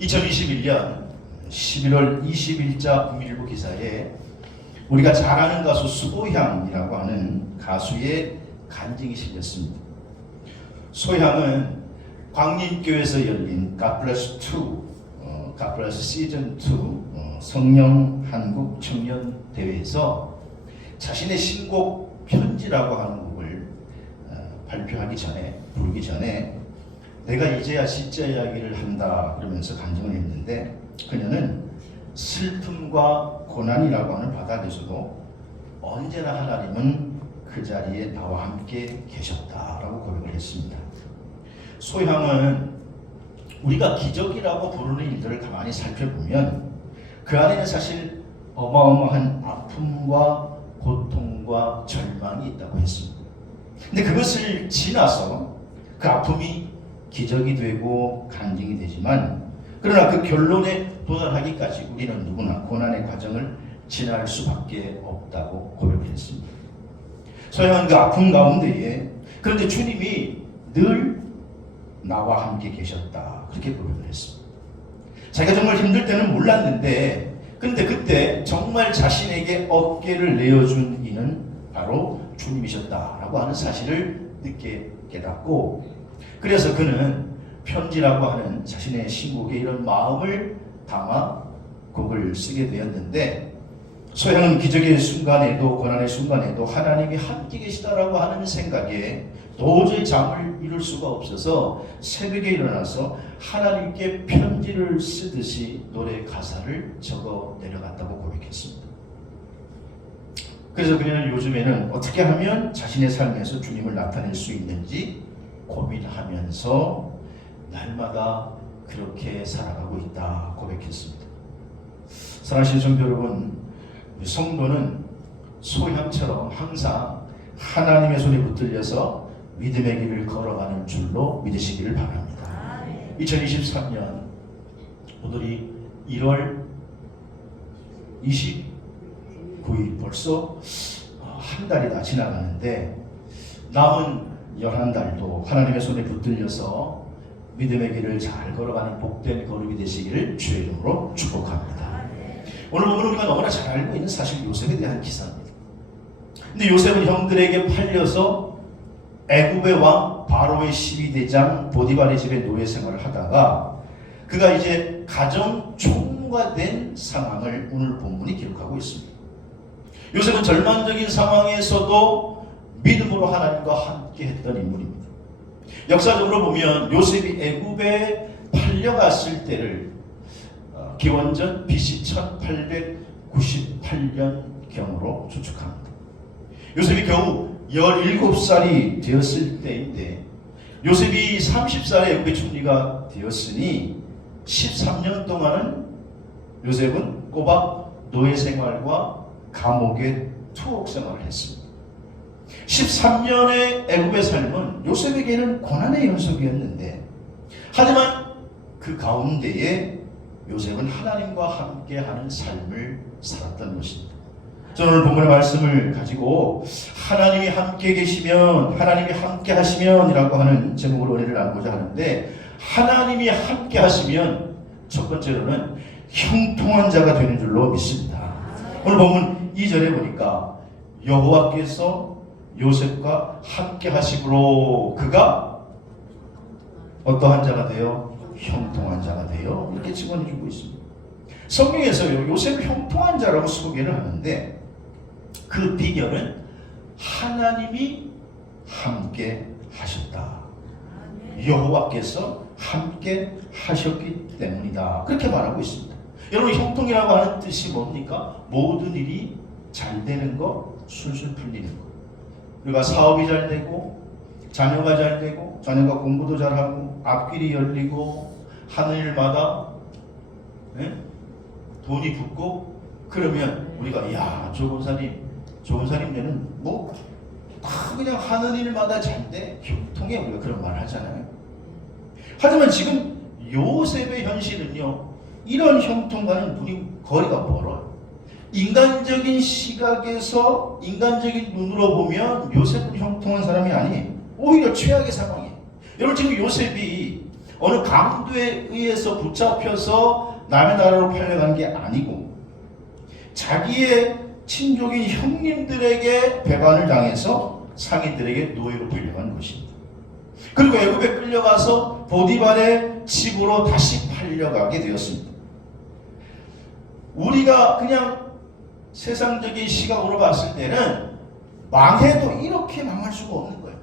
2021년 11월 20일자 국민일보 기사에 우리가 잘 아는 가수 소향이라고 하는 가수의 간증이 실렸습니다. 소향은 광림교에서 열린 갓블레스2, 갓블레스 시즌2 성령 한국 청년 대회에서 자신의 신곡 편지라고 하는 곡을 발표하기 전에, 부르기 전에 내가 이제야 진짜 이야기를 한다 그러면서 간증을 했는데, 그녀는 슬픔과 고난이라고 하는 바닥에서도 언제나 하나님은 그 자리에 나와 함께 계셨다라고 고백을 했습니다. 소향은 우리가 기적이라고 부르는 일들을 가만히 살펴보면 그 안에는 사실 어마어마한 아픔과 고통과 절망이 있다고 했습니다. 근데 그것을 지나서 그 아픔이 기적이 되고 간증이 되지만, 그러나 그 결론에 도달하기까지 우리는 누구나 고난의 과정을 지날 수밖에 없다고 고백했습니다. 소향은 그 아픔 가운데에 그런데 주님이 늘 나와 함께 계셨다, 그렇게 고백을 했습니다. 자기가 정말 힘들 때는 몰랐는데, 근데 그때 정말 자신에게 어깨를 내어준 이는 바로 주님이셨다라고 하는 사실을 늦게 깨닫고, 그래서 그는 편지라고 하는 자신의 신곡에 이런 마음을 담아 곡을 쓰게 되었는데, 소향은 기적의 순간에도 고난의 순간에도 하나님이 함께 계시다라고 하는 생각에 도저히 잠을 이룰 수가 없어서 새벽에 일어나서 하나님께 편지를 쓰듯이 노래 가사를 적어 내려갔다고 고백했습니다. 그래서 그녀는 요즘에는 어떻게 하면 자신의 삶에서 주님을 나타낼 수 있는지 고민하면서 날마다 그렇게 살아가고 있다 고백했습니다. 사랑하시는 성도 여러분, 성도는 소향처럼 항상 하나님의 손에 붙들려서 믿음의 길을 걸어가는 줄로 믿으시기를 바랍니다. 2023년 오늘이 1월 29일, 벌써 한 달이 다 지나가는데 남은 11달도 하나님의 손에 붙들려서 믿음의 길을 잘 걸어가는 복된 걸음이 되시기를 주의 이름으로 축복합니다. 오늘 보면 우리가 너무나 잘 알고 있는 사실 요셉에 대한 기사입니다. 근데 요셉은 형들에게 팔려서 애굽의 왕 바로의 12대장 보디발의 집에 노예 생활을 하다가 그가 이제 가정 총무가 된 상황을 오늘 본문이 기록하고 있습니다. 요셉은 절망적인 상황에서도 믿음으로 하나님과 함께 했던 인물입니다. 역사적으로 보면 요셉이 애굽에 팔려갔을 때를 기원전 BC 1898년경으로 추측합니다. 요셉이 겨우 17살이 되었을 때인데, 요셉이 30살에 애굽의 총리가 되었으니 13년 동안은 요셉은 꼬박 노예 생활과 감옥의 투옥 생활을 했습니다. 13년의 애굽의 삶은 요셉에게는 고난의 연속이었는데, 하지만 그 가운데에 요셉은 하나님과 함께하는 삶을 살았던 것입니다. 저는 오늘 본문의 말씀을 가지고 하나님이 함께 계시면, 하나님이 함께 하시면 이라고 하는 제목으로 은혜를 나누고자 하는데, 하나님이 함께 하시면 첫 번째로는 형통한 자가 되는 줄로 믿습니다. 오늘 본문 2절에 보니까 여호와께서 요셉과 함께 하시므로 그가 어떠한 자가 되어 형통한 자가 되어, 이렇게 증언해주고 있습니다. 성경에서요, 요셉을 형통한 자라고 소개를 하는데 그 비결은 하나님이 함께 하셨다, 여호와께서 함께 하셨기 때문이다, 그렇게 말하고 있습니다. 여러분, 형통이라고 하는 뜻이 뭡니까? 모든 일이 잘 되는 것, 술술 풀리는 것. 우리가 사업이 잘 되고, 자녀가 잘 되고, 자녀가 공부도 잘하고, 앞길이 열리고, 하는 일마다 돈이 붙고, 그러면 우리가 야, 조 권사님네는 뭐 다 그냥 하는 일마다 잘 돼, 형통해, 우리가 그런 말 하잖아요. 하지만 지금 요셉의 현실은요, 이런 형통과는 눈이 거리가 멀어요. 인간적인 시각에서, 인간적인 눈으로 보면 요셉은 형통한 사람이 아니에요. 오히려 최악의 상황이에요. 여러분, 지금 요셉이 어느 강도에 의해서 붙잡혀서 남의 나라로 팔려간 게 아니고 자기의 친족인 형님들에게 배반을 당해서 상인들에게 노예로 끌려간 것입니다. 그리고 애굽에 끌려가서 보디발의 집으로 다시 팔려가게 되었습니다. 우리가 그냥 세상적인 시각으로 봤을 때는 망해도 이렇게 망할 수가 없는 거예요.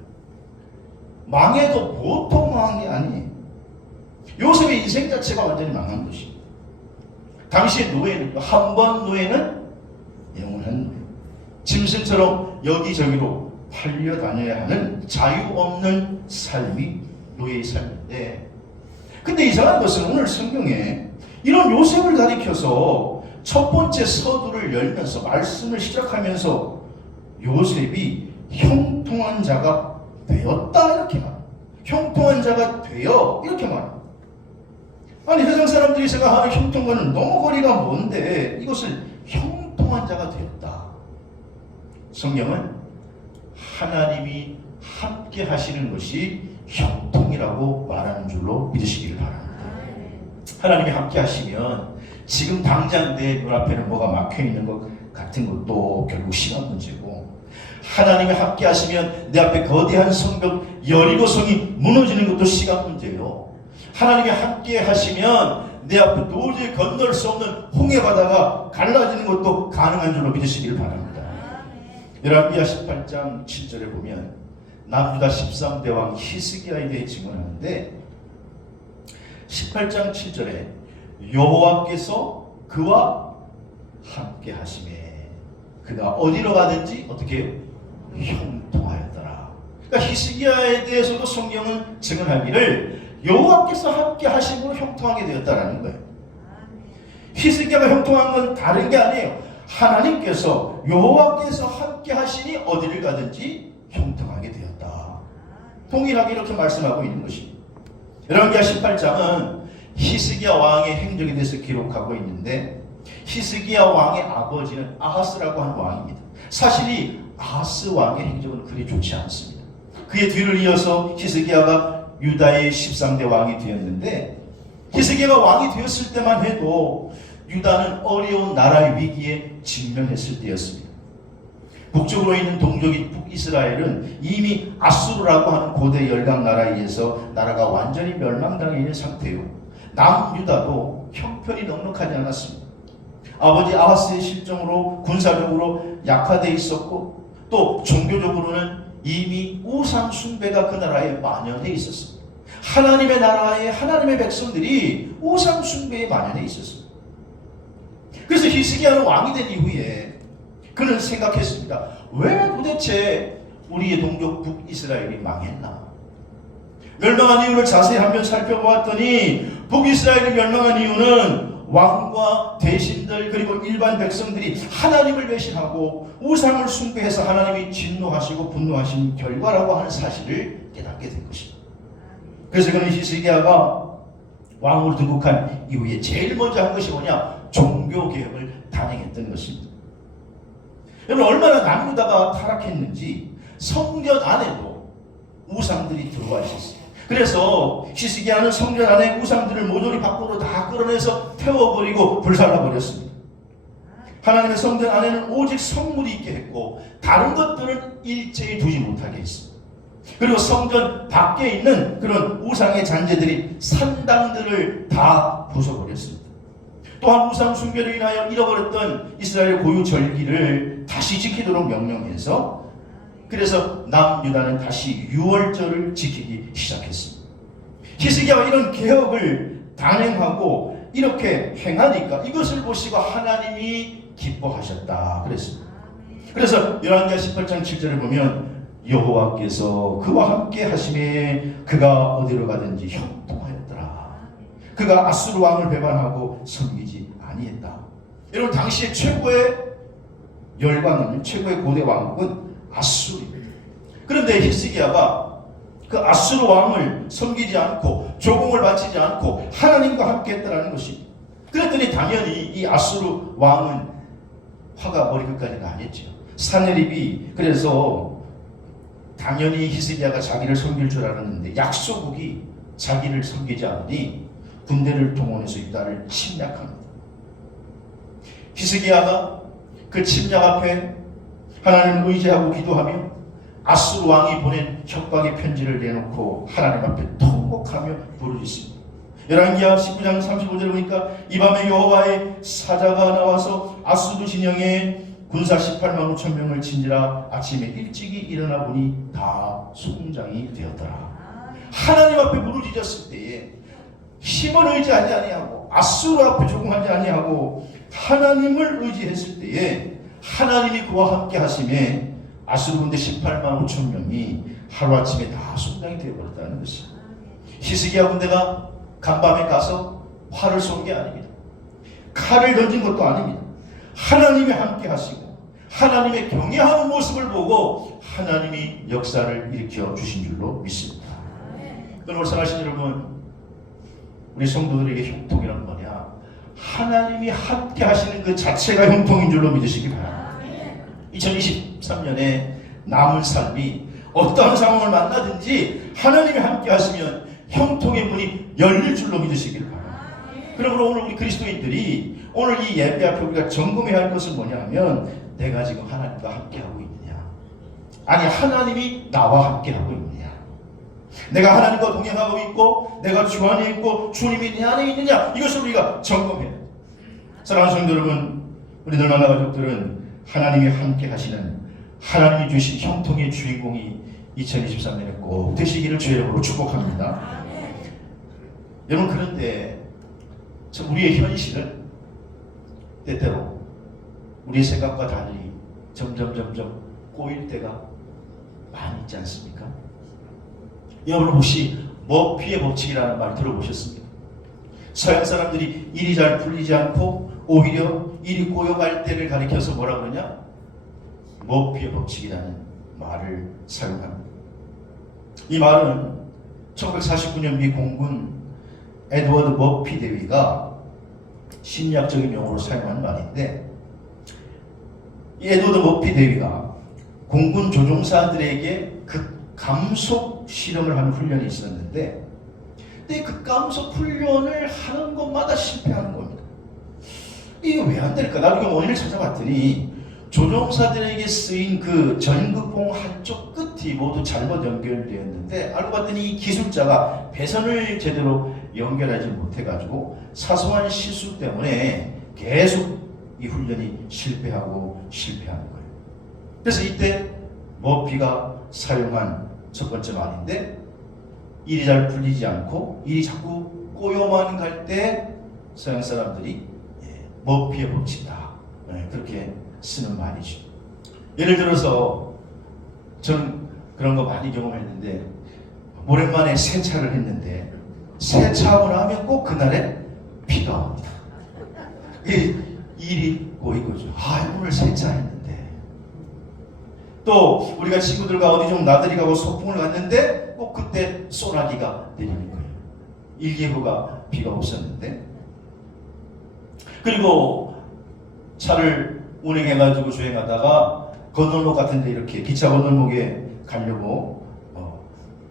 망해도 보통 망한 게 아니에요. 요셉의 인생 자체가 완전히 망한 것입니다. 당시의 노예는, 한 번 노예는 영원한 노예. 짐승처럼 여기저기로 팔려다녀야 하는 자유 없는 삶이 노예의 삶인데, 근데 이상한 것은 오늘 성경에 이런 요셉을 가리켜서 첫 번째 서두를 열면서 말씀을 시작하면서 요셉이 형통한 자가 되었다 이렇게 말합니다. 형통한 자가 되어 이렇게 말합니다. 아니 세상 사람들이 생각하는 형통과는 너무 거리가 먼데 이것을 형통한 자가 되었다. 성경은 하나님이 함께 하시는 것이 형통이라고 말하는 줄로 믿으시기를 바랍니다. 하나님이 함께 하시면 지금 당장 내 눈앞에는 뭐가 막혀있는 것 같은 것도 결국 시간 문제고, 하나님이 함께 하시면 내 앞에 거대한 성벽 여리고성이 무너지는 것도 시간 문제요. 하나님이 함께 하시면 내 앞에 도저히 건널 수 없는 홍해 바다가 갈라지는 것도 가능한 줄로 믿으시기를 바랍니다. 열왕기하 18장 7절에 보면 남유다 13대 왕 히스기야에 대해 증언하는데 18장 7절에 여호와께서 그와 함께 하심에 그가 어디로 가든지 어떻게 형통하였더라. 그러니까 히스기야에 대해서도 성경은 증언하기를 여호와께서 함께 하심으로 형통하게 되었다라는 거예요. 히스기야가 형통한 건 다른 게 아니에요. 하나님께서 여호와께서 함께 하시니 어디를 가든지 형통하게 되었다. 동일하게 이렇게 말씀하고 있는 것입니다. 열왕기하 18장은 히스기야 왕의 행적에 대해서 기록하고 있는데 히스기야 왕의 아버지는 아하스라고 하는 왕입니다. 사실 이 아하스 왕의 행적은 그리 좋지 않습니다. 그의 뒤를 이어서 히스기야가 유다의 13대 왕이 되었는데 히스기야가 왕이 되었을 때만 해도 유다는 어려운 나라의 위기에 직면했을 때였습니다. 북쪽으로 있는 동족인 북이스라엘은 이미 아수르라고 하는 고대 열강 나라에 의해서 나라가 완전히 멸망당해 있는 상태요. 남유다도 형편이 넉넉하지 않았습니다. 아버지 아하스의 실정으로 군사력으로 약화되어 있었고 또 종교적으로는 이미 우상 숭배가 그 나라에 만연해 있었습니다. 하나님의 나라에 하나님의 백성들이 우상 숭배에 만연해 있었습니다. 그래서 히스기야는 왕이 된 이후에 그는 생각했습니다. 왜 도대체 우리의 동족 북이스라엘이 망했나? 멸망한 이유를 자세히 한번 살펴보았더니 북이스라엘이 멸망한 이유는 왕과 대신들 그리고 일반 백성들이 하나님을 배신하고 우상을 숭배해서 하나님이 진노하시고 분노하신 결과라고 하는 사실을 깨닫게 된 것입니다. 그래서 그는 히스기야가 왕으로 등극한 이후에 제일 먼저 한 것이 뭐냐? 종교개혁을 단행했던 것입니다. 여러분 얼마나 남유다가 타락했는지 성전 안에도 우상들이 들어와 있었어요. 그래서 히스기야는 성전 안에 우상들을 모조리 밖으로 다 끌어내서 태워버리고 불살라버렸습니다. 하나님의 성전 안에는 오직 성물이 있게 했고 다른 것들은 일체히 두지 못하게 했습니다. 그리고 성전 밖에 있는 그런 우상의 잔재들이 산당들을 다 부숴버렸습니다. 또한 우상 숭배로 인하여 잃어버렸던 이스라엘 고유 절기를 다시 지키도록 명령해서 그래서 남유다는 다시 유월절을 지키기 시작했습니다. 히스기야가 이런 개혁을 단행하고 이렇게 행하니까 이것을 보시고 하나님이 기뻐하셨다 그랬습니다. 그래서 열왕기하 18장 7절을 보면 여호와께서 그와 함께 하심에 그가 어디로 가든지 형통하였더라. 그가 아수르 왕을 배반하고 섬기지 아니했다. 여러분 당시의 최고의 열강은 최고의 고대 왕국은 아수르입니다. 그런데 히스기야가 그 아수르 왕을 섬기지 않고 조공을 바치지 않고 하나님과 함께 했다는 것입니다. 그랬더니 당연히 이 아수르 왕은 화가 머리끝까지 나겠죠. 사네립이 그래서 당연히 히스기야가 자기를 섬길 줄 알았는데 약소국이 자기를 섬기지 않으니 군대를 동원해서 유다를 침략합니다. 히스기야가 그 침략 앞에 하나님을 의지하고 기도하며 아수르 왕이 보낸 협박의 편지를 내놓고 하나님 앞에 통곡하며 부르짖습니다. 열왕기하 19장 35절에 보니까 이 밤에 여호와의 사자가 나와서 아수르 진영에 군사 18만 5천 명을 친지라 아침에 일찍이 일어나 보니 다 송장이 되었더라. 하나님 앞에 부르짖었을 때에 힘을 의지하지 아니하고 아수르 앞에 조공하지 아니하고 하나님을 의지했을 때에 하나님이 그와 함께 하심에 아수르 군대 18만 5천 명이 하루아침에 다 송장이 되어버렸다는 것입니다. 히스기야 군대가 간밤에 가서 활을 쏜 게 아닙니다. 칼을 던진 것도 아닙니다. 하나님이 함께 하시고 하나님의 경외하는 모습을 보고 하나님이 역사를 일으켜 주신 줄로 믿습니다. 오늘 사랑하신 여러분, 우리 성도들에게 형통이란 뭐냐? 하나님이 함께 하시는 그 자체가 형통인 줄로 믿으시기 바랍니다. 2023년에 남은 삶이 어떠한 상황을 만나든지 하나님이 함께 하시면 형통의 문이 열릴 줄로 믿으시기를 바랍니다. 그러므로 오늘 우리 그리스도인들이 오늘 이 예배 앞에 우리가 점검해야 할 것은 뭐냐면 내가 지금 하나님과 함께하고 있느냐, 아니 하나님이 나와 함께하고 있느냐, 내가 하나님과 동행하고 있고 내가 주 안에 있고 주님이 내 안에 있느냐, 이것을 우리가 점검해야 합니다. 사랑하는 성도 여러분, 우리 너나 가족들은 하나님이 함께 하시는 하나님이 주신 형통의 주인공이 2023년에 꼭 되시기를 주의 이름으로 축복합니다. 여러분, 그런데 우리의 현실은 때때로 우리의 생각과 달리 점점 꼬일 때가 많이 있지 않습니까? 여러분 혹시 머피의 법칙이라는 말 들어보셨습니까? 서양 사람들이 일이 잘 풀리지 않고 오히려 일이 꼬여갈 때를 가리켜서 뭐라 그러냐? 머피의 법칙이라는 말을 사용합니다. 이 말은 1949년 미 공군 에드워드 머피 대위가 심리학적인 용어로 사용한 말인데, 이 에드워드 머피 대위가 공군 조종사들에게 극감속 실험을 하는 훈련이 있었는데, 근데 그 감속 훈련을 하는 것마다 실패하는 겁니다. 이거 왜 안 될까? 나중에 원인을 찾아봤더니 조종사들에게 쓰인 그 전극봉 한쪽 끝이 모두 잘못 연결되었는데, 알고 봤더니 이 기술자가 배선을 제대로 연결하지 못해가지고 사소한 실수 때문에 계속 이 훈련이 실패하는 거예요. 그래서 이때 머피가 사용한 첫 번째 말인데, 일이 잘 풀리지 않고 일이 자꾸 꼬여만 갈 때 서양 사람들이 머피의 법칙이다, 그렇게 쓰는 말이죠. 예를 들어서 저는 그런 거 많이 경험했는데, 오랜만에 세차를 했는데 세차하고 나면 꼭 그날에 비가 옵니다. 일이 꼬인 거죠. 오늘 세차했는데. 또 우리가 친구들과 어디 좀 나들이 가고 소풍을 갔는데 꼭 그때 소나기가 내리는 거예요. 일기예보가 비가 없었는데. 그리고 차를 운행해가지고 주행하다가 건널목 같은 데 이렇게 기차 건널목에 가려고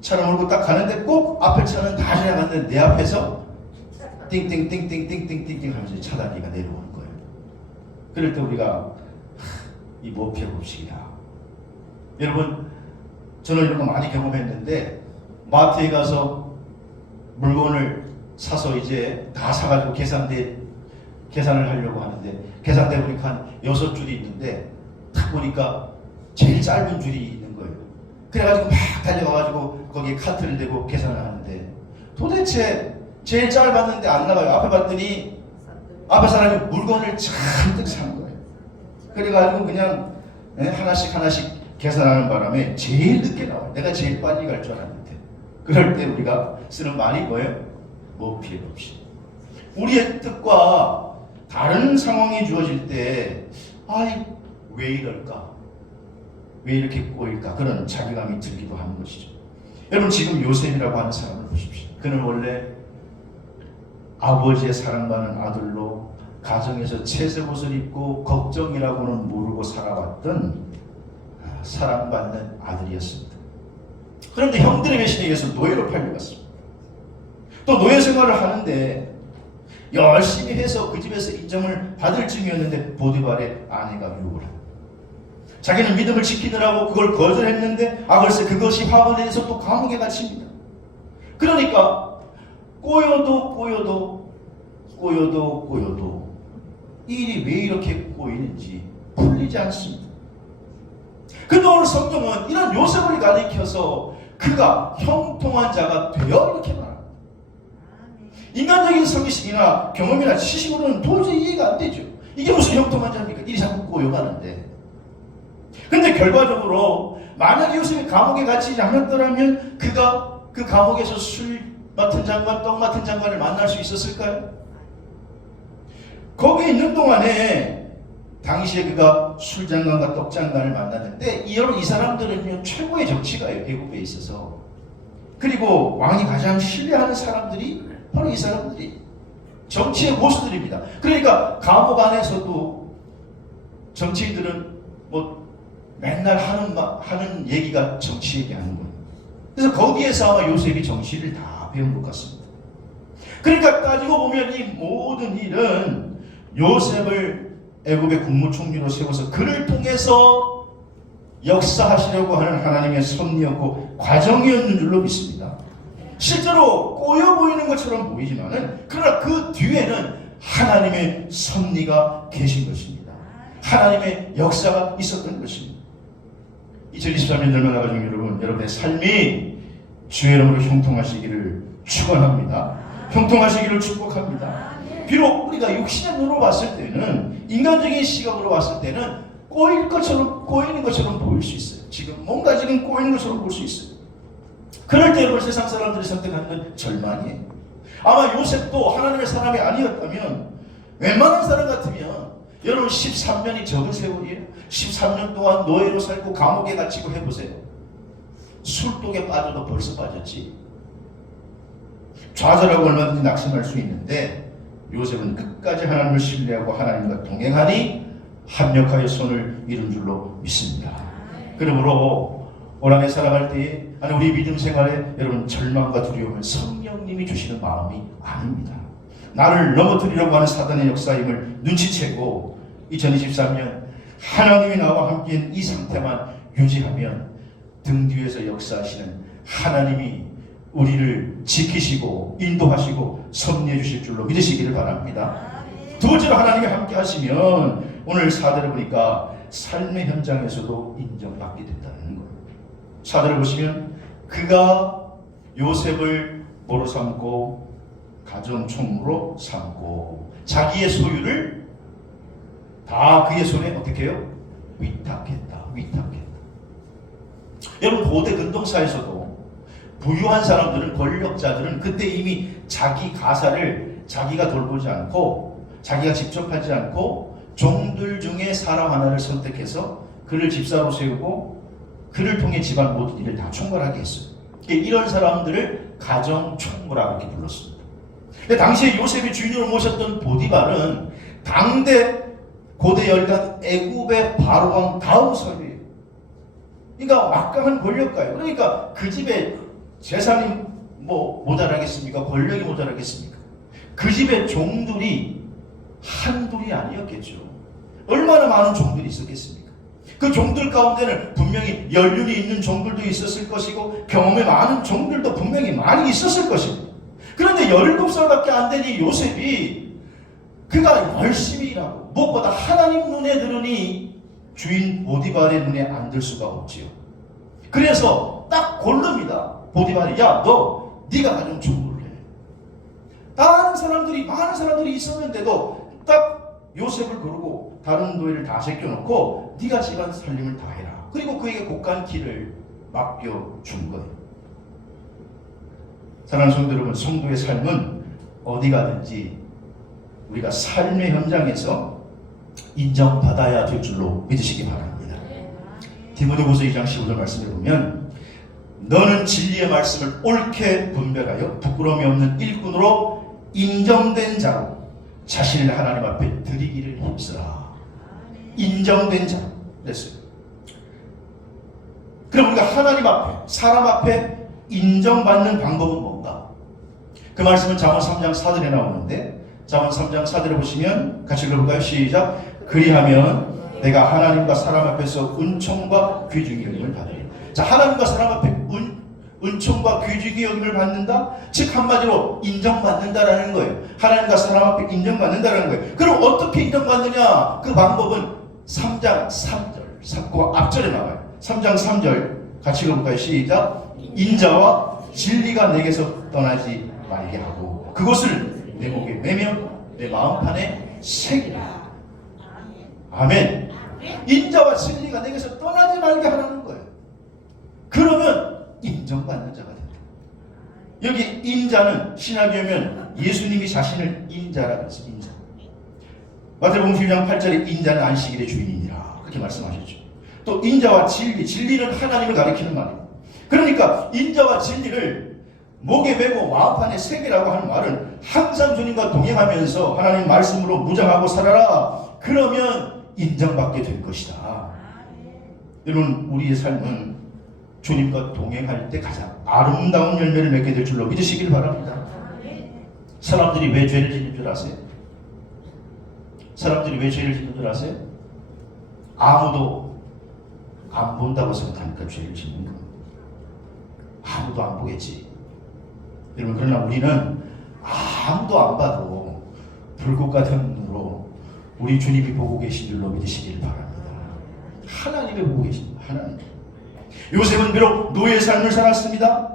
차를 몰고 딱 가는데 꼭 앞에 차는 다 지나갔는데 내 앞에서 띵띵띵띵띵띵띵띵 하면서 차단기가 내려오는 거예요. 그럴 때 우리가 이 머피의 법칙이다. 여러분, 저는 이런 거 많이 경험했는데, 마트에 가서 물건을 사서 이제 다 사가지고 계산을 하려고 하는데, 계산대 보니까 한 6줄이 있는데 딱 보니까 제일 짧은 줄이 있는 거예요. 그래가지고 막 달려가가지고 거기에 카트를 대고 계산을 하는데 도대체 제일 짧았는데 안 나가요. 앞에 봤더니 앞에 사람이 물건을 잔뜩 산 거예요. 그래가지고 그냥 하나씩 계산하는 바람에 제일 늦게 나와요. 내가 제일 빨리 갈 줄 알았는데. 그럴 때 우리가 쓰는 말이 뭐예요? 머피의 법칙. 우리의 뜻과 다른 상황이 주어질 때 왜 이럴까? 왜 이렇게 꼬일까? 그런 자괴감이 들기도 하는 것이죠. 여러분, 지금 요셉이라고 하는 사람을 보십시오. 그는 원래 아버지의 사랑받는 아들로 가정에서 채색 옷을 입고 걱정이라고는 모르고 살아왔던 사랑받는 아들이었습니다. 그런데 형들의 배신에 의해서 노예로 팔려갔습니다. 또 노예 생활을 하는데 열심히 해서 그 집에서 인정을 받을 쯤이었는데 보디발의 아내가 유혹을 합니다. 자기는 믿음을 지키느라고 그걸 거절했는데 글쎄 그것이 화분에 대해서 또 감옥에 갇힙니다. 그러니까 꼬여도 일이 왜 이렇게 꼬이는지 풀리지 않습니다. 근데 오늘 성경은 이런 요셉을 가리켜서 그가 형통한 자가 되어 이렇게 말합니다. 인간적인 성실이나 경험이나 지식으로는 도저히 이해가 안 되죠. 이게 무슨 형통한 자입니까? 일이 자꾸 꼬여가는데. 근데 결과적으로 만약에 요셉이 감옥에 갇히지 않았더라면 그가 그 감옥에서 술 맡은 장관, 떡 맡은 장관을 만날 수 있었을까요? 거기에 있는 동안에 당시에 그가 술장관과 떡장관을 만났는데 이 사람들은요 최고의 정치가예요. 애국에 있어서. 그리고 왕이 가장 신뢰하는 사람들이 바로 이 사람들이 정치의 고수들입니다. 그러니까 감옥 안에서도 정치인들은 뭐 맨날 하는 얘기가 정치 얘기하는 거예요. 그래서 거기에서 아마 요셉이 정치를 다 배운 것 같습니다. 그러니까 따지고 보면 이 모든 일은 요셉을 애굽의 국무총리로 세워서 그를 통해서 역사하시려고 하는 하나님의 섭리였고 과정이었는 줄로 믿습니다. 실제로 꼬여 보이는 것처럼 보이지만은 그러나 그 뒤에는 하나님의 섭리가 계신 것입니다. 하나님의 역사가 있었던 것입니다. 2023년 열매나 가족 여러분, 여러분의 삶이 주의 이름으로 형통하시기를 축원합니다. 형통하시기를 축복합니다. 비록 우리가 육신의 눈으로 봤을 때는, 인간적인 시각으로 봤을 때는 꼬이는 것처럼 보일 수 있어요. 지금 뭔가 지금 꼬이는 것처럼 볼 수 있어요. 그럴 때 여러분, 세상 사람들이 선택하는 건 절망이에요. 아마 요셉도 하나님의 사람이 아니었다면 웬만한 사람 같으면 여러분 13년이 적은 세월이에요. 13년 동안 노예로 살고 감옥에 갇히고 해보세요. 술독에 빠져도 벌써 빠졌지. 좌절하고 얼마든지 낙심할 수 있는데 요셉은 끝까지 하나님을 신뢰하고 하나님과 동행하니 합력하여 손을 이룬 줄로 믿습니다. 그러므로 오랑에 살아갈 때에 우리 믿음 생활에 여러분 절망과 두려움은 성령님이 주시는 마음이 아닙니다. 나를 넘어뜨리려고 하는 사단의 역사임을 눈치채고 2023년 하나님이 나와 함께인 이 상태만 유지하면 등 뒤에서 역사하시는 하나님이 우리를 지키시고 인도하시고 섭리해 주실 줄로 믿으시기를 바랍니다. 두 번째로 하나님이 함께 하시면 오늘 사대를 보니까 삶의 현장에서도 인정받게 된다는 거예요. 사대를 보시면 그가 요셉을 뭐로 삼고 가정총무로 삼고 자기의 소유를 다 그의 손에 어떻게 해요? 위탁했다. 여러분 고대 근동사에서도 부유한 사람들은, 권력자들은 그때 이미 자기 가사를 자기가 돌보지 않고 자기가 직접 하지 않고 종들 중에 사람 하나를 선택해서 그를 집사로 세우고 그를 통해 집안 모든 일을 다 총괄하게 했어요. 이런 사람들을 가정총무라고 이렇게 불렀습니다. 근데 당시에 요셉이 주인으로 모셨던 보디발은 당대 고대 열강 애굽의 바로왕 다음 설이에요. 그러니까 막강한 권력가예요. 그러니까 그 집에 재산이 뭐 모자라겠습니까? 권력이 모자라겠습니까? 그 집의 종들이 한둘이 아니었겠죠. 얼마나 많은 종들이 있었겠습니까? 그 종들 가운데는 분명히 연륜이 있는 종들도 있었을 것이고 경험이 많은 종들도 분명히 많이 있었을 것입니다. 그런데 17살밖에 안 되니 요셉이 그가 열심히 일하고 무엇보다 하나님 눈에 들으니 주인 보디발의 눈에 안 들 수가 없지요. 그래서 딱 고릅니다. 보디발이 네가 가정 총무를 해. 다른 사람들이 많은 사람들이 있었는데도 딱 요셉을 고르고 다른 노예를 다 제껴놓고 네가 집안 살림을 다 해라. 그리고 그에게 곡간 길을 맡겨준 거예요. 사랑하는 성도 여러분, 성도의 삶은 어디 가든지 우리가 삶의 현장에서 인정받아야 될 줄로 믿으시기 바랍니다. 디모데후서 2장 15절 말씀에 보면 너는 진리의 말씀을 옳게 분별하여 부끄러움이 없는 일꾼으로 인정된 자로 자신을 하나님 앞에 드리기를 힘쓰라. 인정된 자 그랬어요. 그럼 우리가 하나님 앞에, 사람 앞에 인정받는 방법은 뭔가? 그 말씀은 잠언 3장 4절에 나오는데 잠언 3장 4절에 보시면 같이 읽어볼까요? 시작. 그리하면 내가 하나님과 사람 앞에서 은총과 귀중히 여김을 받으리라. 자, 하나님과 사람 앞에 은총과 귀중히 여김을 받는다? 즉 한마디로 인정받는다라는 거예요. 하나님과 사람 앞에 인정받는다라는 거예요. 그럼 어떻게 인정받느냐? 그 방법은 3장 3절, 그 앞절에 나와요. 3장 3절 같이 읽어볼까요? 시작. 인자와 진리가 내게서 떠나지 말게 하고 그것을 내 목에 매며 내 마음판에 새기라. 아멘. 인자와 진리가 내게서 떠나지 말게 하라는 거예요. 그러면 인정받는 자가 된다. 여기 인자는 신학에 오면 예수님이 자신을 인자라고 했어요. 인자. 마태복음 7장 8절에 인자는 안식일의 주인이니라 그렇게 말씀하셨죠. 또 인자와 진리는 하나님을 가리키는 말이에요. 그러니까 인자와 진리를 목에 메고 마음판에 새기라고 하는 말은 항상 주님과 동행하면서 하나님 말씀으로 무장하고 살아라. 그러면 인정받게 될 것이다. 여러분, 우리의 삶은 주님과 동행할 때 가장 아름다운 열매를 맺게 될 줄로 믿으시길 바랍니다. 사람들이 왜 죄를 짓는 줄 아세요? 사람들이 왜 죄를 짓는 줄 아세요? 아무도 안 본다고 생각하니까 죄를 짓는 거예요. 아무도 안 보겠지. 여러분, 그러나 우리는 아무도 안 봐도 불꽃 같은 눈으로 우리 주님이 보고 계신 줄로 믿으시길 바랍니다. 하나님이 보고 계십니다. 하나님. 요셉은 비록 노예의 삶을 살았습니다.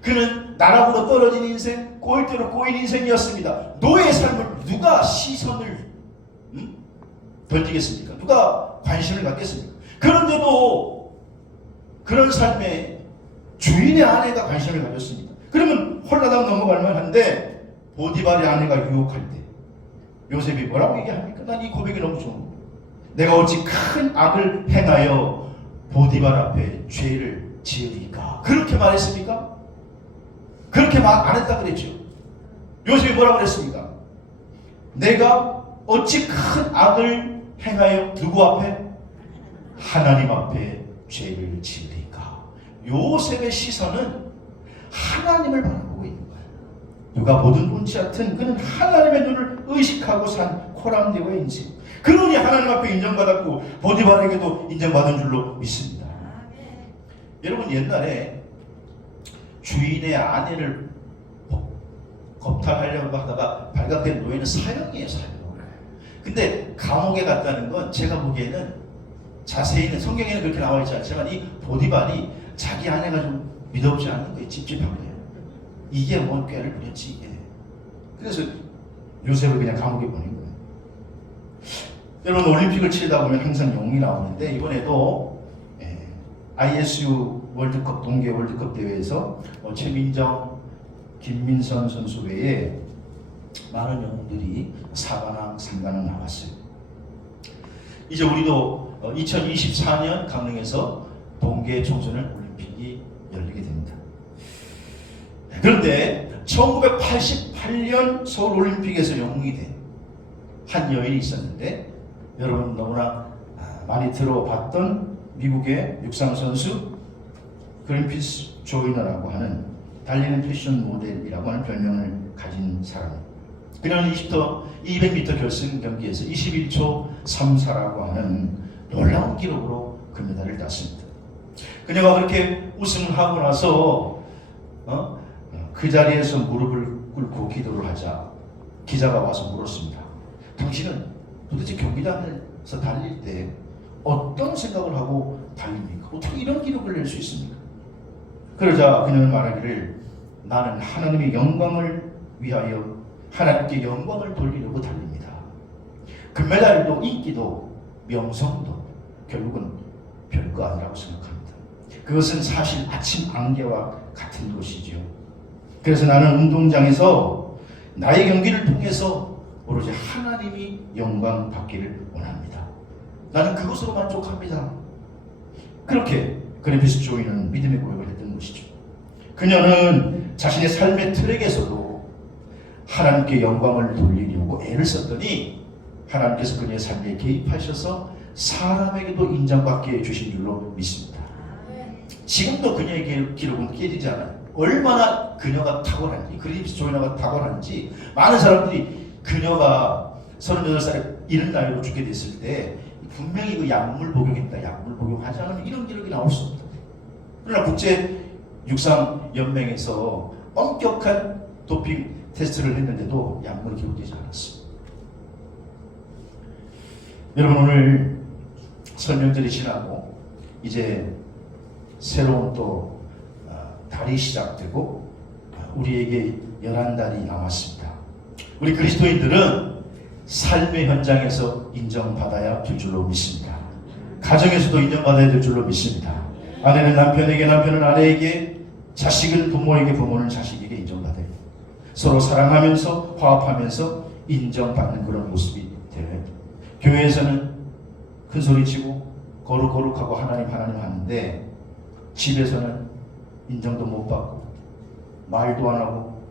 그는 나락으로 떨어진 인생, 꼴대로 꼬인 인생이었습니다. 노예의 삶을 누가 시선을 던지겠습니까? 누가 관심을 갖겠습니까? 그런데도 그런 삶에 주인의 아내가 관심을 가졌습니다. 그러면 홀라당 넘어갈 만한데 보디발의 아내가 유혹할 때 요셉이 뭐라고 얘기합니까? 난 이 고백이 너무 좋은 거예요. 내가 어찌 큰 악을 행하여 보디발 앞에 죄를 지으리까? 그렇게 말했습니까? 그렇게 말 안 했다 그랬죠. 요셉이 뭐라고 그랬습니까? 내가 어찌 큰 악을 행하여 누구 앞에? 하나님 앞에 죄를 지으리까? 요셉의 시선은 하나님을 바라보고 있는 거예요. 누가 보든 본지 않든 그는 하나님의 눈을 의식하고 산 코람데오의 인생. 그러니 하나님 앞에 인정받았고 보디발에게도 인정받은 줄로 믿습니다. 여러분, 옛날에 주인의 아내를 겁탈하려고 하다가 발각된 노예는 사형이에요. 사형. 근데 감옥에 갔다는 건 제가 보기에는 자세히는 성경에는 그렇게 나와 있지 않지만 이 보디발이 자기 아내가 좀 믿어보지 않는 거예요. 찝찝한 거예요. 이게 뭔 꾀를 부렸지 이게. 그래서 요셉을 그냥 감옥에 보낸 거예요. 여러분, 올림픽을 치르다 보면 항상 영웅이 나오는데 이번에도 ISU 월드컵 동계 월드컵 대회에서 최민정, 김민선 선수 외에 많은 영웅들이 4관왕, 3관왕 나왔어요. 이제 우리도 2024년 강릉에서 동계 청소년 올림픽이 열리게 됩니다. 그런데 1988년 서울 올림픽에서 영웅이 된 한 여인이 있었는데 여러분 너무나 많이 들어봤던 미국의 육상 선수 그린피스 조이너라고 하는 달리는 패션 모델이라고 하는 별명을 가진 사람입니다. 그녀는 200m 결승 경기에서 21초 34라고 하는 놀라운 기록으로 금메달을 땄습니다. 그녀가 그렇게 우승을 하고 나서 그 자리에서 무릎을 꿇고 기도를 하자 기자가 와서 물었습니다. 당신은 도대체 경기장에서 달릴 때 어떤 생각을 하고 달립니까? 어떻게 이런 기록을 낼 수 있습니까? 그러자 그녀는 말하기를 나는 하나님의 영광을 위하여 하나님께 영광을 돌리려고 달립니다. 금메달도 인기도 명성도 결국은 별거 아니라고 생각합니다. 그것은 사실 아침 안개와 같은 것이지요. 그래서 나는 운동장에서 나의 경기를 통해서 오로지 하나님이 영광 받기를 원합니다. 나는 그것으로 만족합니다. 그렇게 그린피스 조이는 믿음의 고백을 했던 것이죠. 그녀는 자신의 삶의 트랙에서도 하나님께 영광을 돌리려고 애를 썼더니 하나님께서 그녀의 삶에 개입하셔서 사람에게도 인정받게 해주신 줄로 믿습니다. 지금도 그녀의 기록은 깨지지 않아요. 얼마나 그녀가 탁월한지, 그리스 조이나가 탁월한지 많은 사람들이 그녀가 38살 이른 나이로 죽게 됐을 때 분명히 그 약물 복용했다, 약물 복용하지 않으면 이런 기록이 나올 수 없다. 그러나 국제 육상 연맹에서 엄격한 도핑 테스트를 했는데도 약물이 기록되지 않았습니다. 여러분, 오늘 설명절이 지나고 이제 새로운 또 달이 시작되고 우리에게 11달이 남았습니다. 우리 그리스도인들은 삶의 현장에서 인정받아야 될 줄로 믿습니다. 가정에서도 인정받아야 될 줄로 믿습니다. 아내는 남편에게, 남편은 아내에게, 자식은 부모에게, 부모는 자식에게 인정받아야 돼요. 서로 사랑하면서 화합하면서 인정받는 그런 모습이 되어야 돼요. 교회에서는 큰 소리치고 거룩거룩하고 하나님 하는데 집에서는 인정도 못 받고 말도 안 하고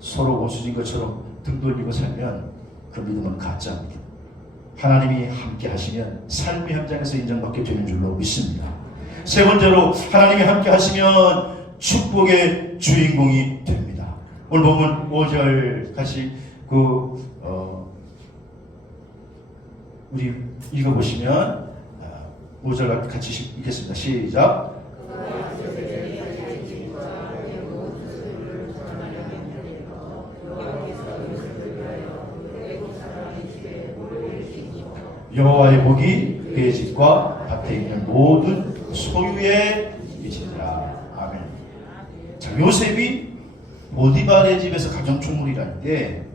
서로 원수진 것처럼 등 돌리고 살면 그 믿음은 가짜입니다. 하나님이 함께 하시면 삶의 현장에서 인정받게 되는 줄로 믿습니다. 세 번째로, 하나님이 함께 하시면 축복의 주인공이 됩니다. 오늘 보면 5절 같이 우리 읽어보시면 5절 같이 읽겠습니다. 시작. 여호와의 복이 그의 집과 밭에 있는 모든 소유의 이치니라. 아멘. 자, 요셉이 보디발의 집에서 가정총무이라는 게,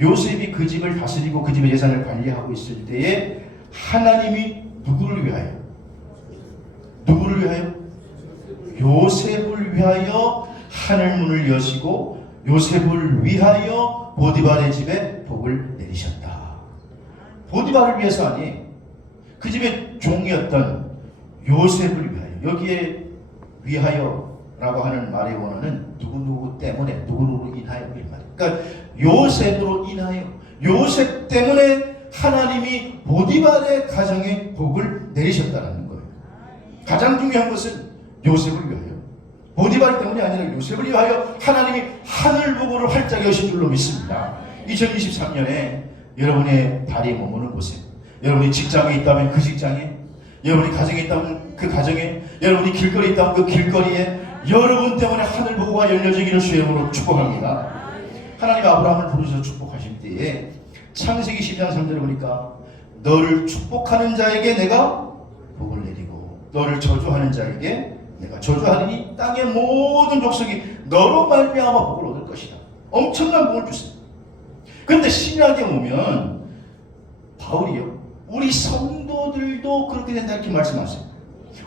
요셉이 그 집을 다스리고 그 집의 재산을 관리하고 있을 때에 하나님이 누구를 위하여? 누구를 위하여? 요셉을 위하여 하늘문을 여시고 요셉을 위하여 보디발의 집에 복을 내리셨다. 보디발을 위해서 아니, 그 집의 종이었던 요셉을 위하여. 여기에 위하여라고 하는 말의 원어는 누구누구 때문에, 누구누구 인하여 이 말이에요. 그러니까 요셉으로 인하여, 요셉 때문에 하나님이 보디발의 가정에 복을 내리셨다는 거예요. 가장 중요한 것은 요셉을 위하여, 보디발 때문이 아니라 요셉을 위하여 하나님이 하늘복을 활짝 여신 줄로 믿습니다. 2023년에 여러분의 발이 머무는 곳에, 여러분이 직장에 있다면 그 직장에, 여러분이 가정에 있다면 그 가정에, 여러분이 길거리에 있다면 그 길거리에 여러분 때문에 하늘복과 열려지기를 주의 이름으로 축복합니다. 하나님 아브라함을 부르셔서 축복하실 때에 창세기 12장 3절에 보니까 너를 축복하는 자에게 내가 복을 내리고 너를 저주하는 자에게 내가 저주하리니 땅의 모든 족속이 너로 말미암아 복을 얻을 것이다. 엄청난 복을 주세요. 그런데 신약에 오면 바울이요, 우리 성도들도 그렇게 된다 이렇게 말씀하세요.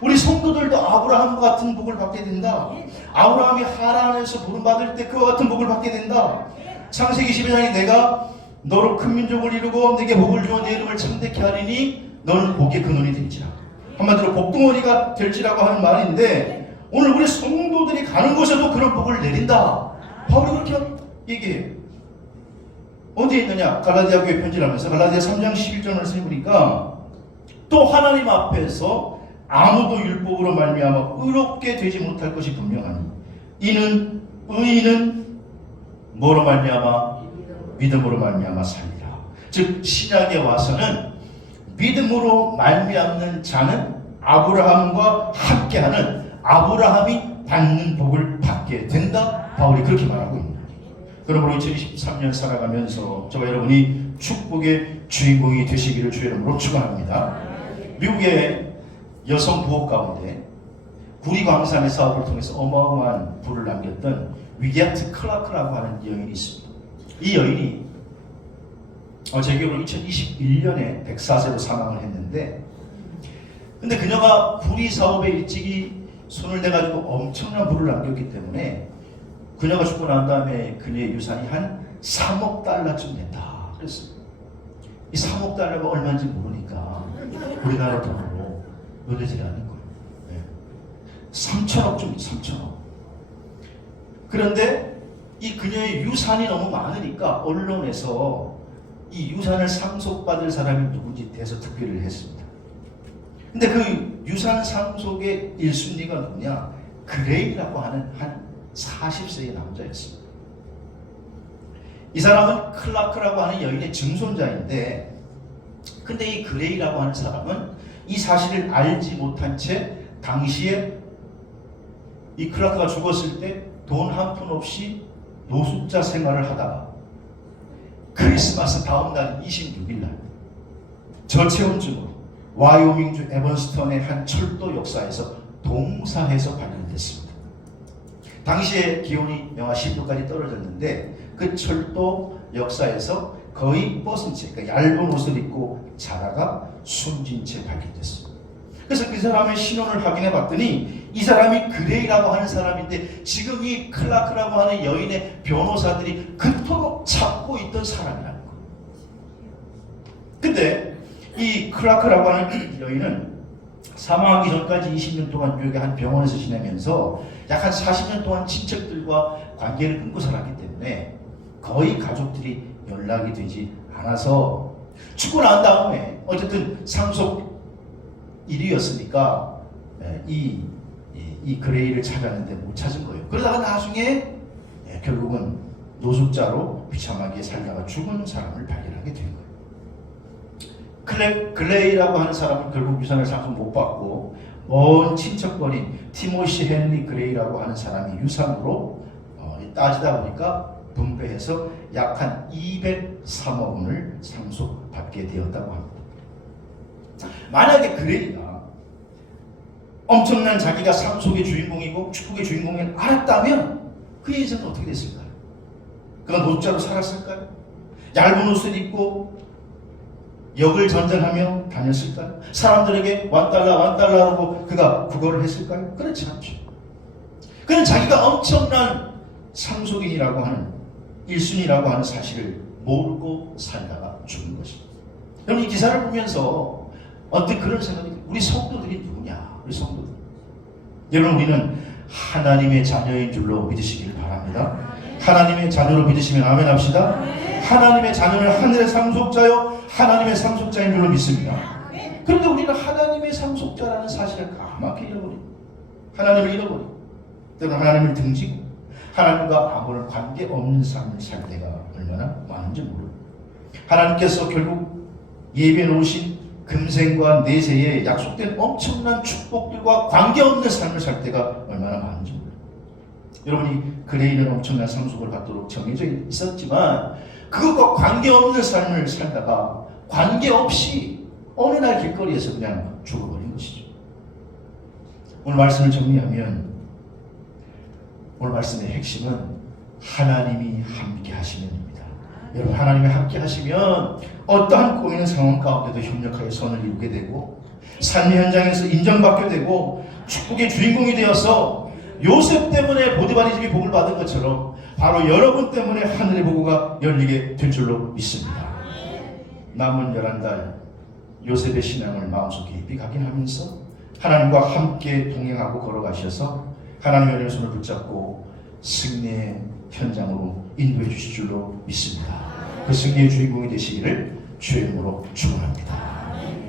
우리 성도들도 아브라함과 같은 복을 받게 된다. 아브라함이 하란에서 부름받을 때 그와 같은 복을 받게 된다. 창세기 12장에 내가 너로 큰 민족을 이루고 내게 복을 주어 내 이름을 참되게 하리니 너는 복의 근원이 될지라. 한마디로 복덩어리가 될지라고 하는 말인데, 오늘 우리 성도들이 가는 곳에도 그런 복을 내린다. 바울이 그렇게 얘기해요. 어디에 있느냐? 갈라디아 교회 편지를 하면서 갈라디아 3장 11절 말씀을 보니까 또 하나님 앞에서 아무도 율법으로 말미암아 의롭게 되지 못할 것이 분명하니 이는 의인은 뭐로 말미암아? 믿음으로 말미암아 살리라. 즉 신약에 와서는 믿음으로 말미암는 자는 아브라함과 함께하는, 아브라함이 받는 복을 받게 된다. 바울이 그렇게 말하고 있습니다. 그러므로 2023년 살아가면서 저와 여러분이 축복의 주인공이 되시기를 주의 이름으로 축원합니다. 미국의 여성 부업 가운데 구리광산의 사업을 통해서 어마어마한 부를 남겼던 위게트 클라크라고 하는 여인이 있습니다. 이 여인이 제 기억으로 2021년에 104세로 사망을 했는데, 근데 그녀가 구리 사업에 일찍이 손을 대가지고 엄청난 부를 남겼기 때문에 그녀가 죽고 난 다음에 그녀의 유산이 한 3억 달러쯤 된다 그랬어요. 이 3억 달러가 얼마인지 모르니까 우리나라 돈으로 논해지지 않는 거예요. 네. 3천억쯤 3천억. 그런데 이 그녀의 유산이 너무 많으니까 언론에서 이 유산을 상속받을 사람이 누군지 대서특필을 했습니다. 근데 그 유산 상속의 1순위가 누구냐? 그레이라고 하는 한 40세의 남자였습니다. 이 사람은 클라크라고 하는 여인의 증손자인데, 근데 이 그레이라고 하는 사람은 이 사실을 알지 못한 채 당시에 이 클라크가 죽었을 때 돈 한 푼 없이 노숙자 생활을 하다가 크리스마스 다음 날 26일 날 저체온증으로 와이오밍주 에번스턴의 한 철도 역사에서 동사해서 발견됐습니다. 당시에 기온이 영하 10도까지 떨어졌는데 그 철도 역사에서 거의 벗은 채, 그러니까 얇은 옷을 입고 자다가 숨진 채 발견됐습니다. 그래서 그 사람의 신원을 확인해 봤더니 이 사람이 그레이라고 하는 사람인데 지금 이 클라크라고 하는 여인의 변호사들이 그토록 찾고 있던 사람이라는 거예요. 근데 이 클라크라고 하는 여인은 사망하기 전까지 20년 동안 뉴욕의 한 병원에서 지내면서 약 한 40년 동안 친척들과 관계를 끊고 살았기 때문에 거의 가족들이 연락이 되지 않아서 죽고 난 다음에 어쨌든 상속 일이었으니까 이 그레이를 찾았는데 못 찾은 거예요. 그러다가 나중에 결국은 노숙자로 비참하게 살다가 죽은 사람을 발견하게 된 거예요. 글레이라고 하는 사람은 결국 유산을 상속 못 받고 먼 친척거린 티모시 헨리 그레이라고 하는 사람이 유산으로 따지다 보니까 분배해서 약 한 203억 원을 상속받게 되었다고 합니다. 만약에 그레이가 엄청난 자기가 상속의 주인공이고 축복의 주인공을 알았다면 그의 인생은 어떻게 됐을까요? 그가 노숙자로 살았을까요? 얇은 옷을 입고 역을 전전하며 다녔을까요? 사람들에게 $1라고 그가 구걸을 했을까요? 그렇지 않죠. 그는 자기가 엄청난 상속인이라고 하는 1순위라고 하는 사실을 모르고 살다가 죽은 것입니다. 여러분, 이 기사를 보면서 어떤 그런 생각이 들어요. 우리 성도들이 누구냐? 우리 성도들. 여러분, 우리는 하나님의 자녀인 줄로 믿으시길 바랍니다. 하나님의 자녀로 믿으시면 아멘 합시다. 하나님의 자녀는 하늘의 상속자요 하나님의 상속자인 줄로 믿습니다. 그런데 우리는 하나님의 상속자라는 사실을 까맣게 잃어버리고 하나님을 잃어버리고 또는 하나님을 등지고 하나님과 아무런 관계없는 삶을 살 때가 얼마나 많은지 모르고 하나님께서 결국 예비해 놓으신 금생과 내세에 약속된 엄청난 축복들과 관계없는 삶을 살 때가 얼마나 많은지 모르고 여러분이 그레이는 엄청난 상속을 받도록 정해져 있었지만 그것과 관계없는 삶을 살다가 관계없이 어느 날 길거리에서 그냥 죽어버린 것이죠. 오늘 말씀을 정리하면 오늘 말씀의 핵심은 하나님이 함께 하시면입니다. 여러분, 하나님이 함께 하시면 어떠한 꼬이는 상황 가운데도 협력하여 선을 이루게 되고 삶의 현장에서 인정받게 되고 축복의 주인공이 되어서 요셉 때문에 보디바리 집이 복을 받은 것처럼 바로 여러분 때문에 하늘의 보고가 열리게 될 줄로 믿습니다. 남은 11달 요셉의 신앙을 마음속에 깊이 각인하면서 하나님과 함께 동행하고 걸어가셔서 하나님의 은혜의 손을 붙잡고 승리의 현장으로 인도해 주실 줄로 믿습니다. 그 승리의 주인공이 되시기를 주의 이름으로 축원합니다.